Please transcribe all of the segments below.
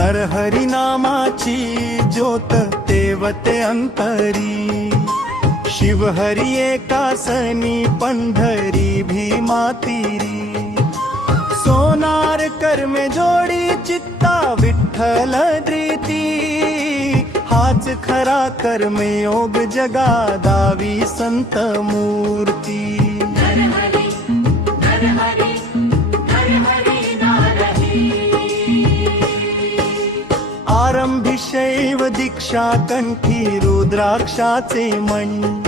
नामाची ज्योत तेवते अंतरी. शिवहरी एकासनी पंढरी भीमातिरी सोनार कर्मे जोडी चित्ता विठ्ठल द्रीती. हाच खरा कर्मयोग जगा दावी संत मूर्ती. आरंभी दीक्षा कंठी रुद्राक्षाचे मणी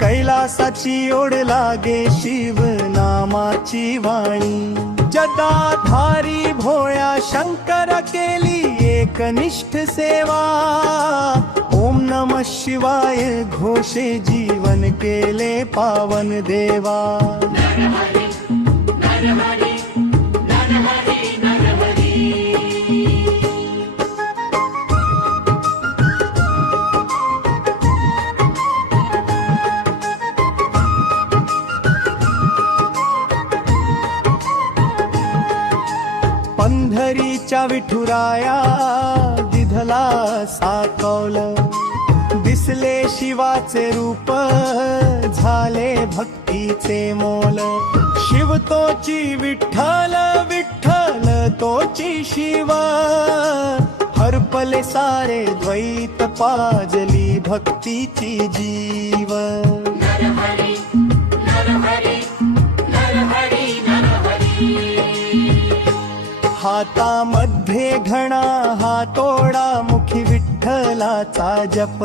कैलासाची ओढ लागे शिव नामाची वाणी. जटाधारी भोळ्या शंकर केली एकनिष्ठ सेवा. ओम नम शिवाय घोषे जीवन केले पावन देवा. च्या विठुराया दिधला साकवल दिसले शिवाचे रूप झाले भक्तीचे मोल. शिव तोची विठ्ठल विठ्ठल तोची शिव. हरपले सारे द्वैत पाजली भक्तीची जीव. हातामध्ये घणा हातोडा मुखी विठ्ठलाचा जप.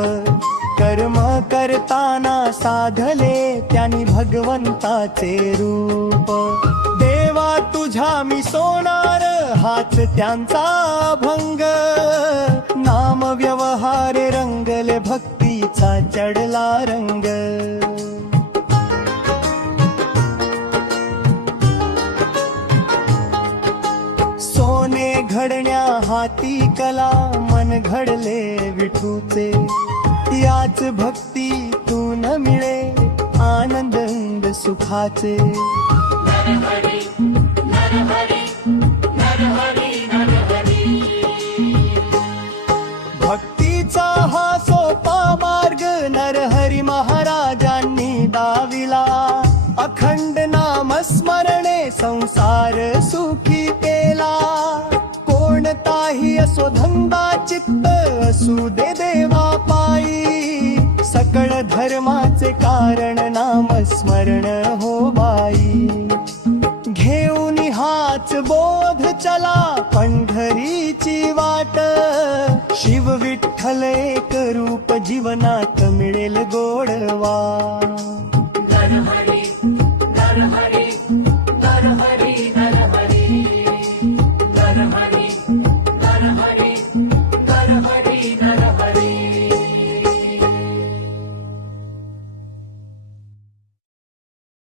कर्म करताना साधले त्यांनी भगवंताचे रूप. देवा तुझा मी सोनार हाच त्यांचा भंग नाम व्यवहार रंगले भक्तीचा चढला रंग. घडण्या हाती कला मन घडले विठूचे. याच भक्ती तून मिळे आनंद सुखाचे. भक्तीचा हा सोपा मार्ग नरहरी महाराजांनी दाविला. अखंड नामस्मरणे संसार सुखी कोणताही असो धंदा चित्त असू दे देवा पायी. सकळ धर्माचे कारण नाम स्मरण हो बाई. घेऊन हाच बोध चला पंढरीची वाट. शिव विठ्ठल एक रूप जीवनात मिळेल गोडवा. हरी हरी.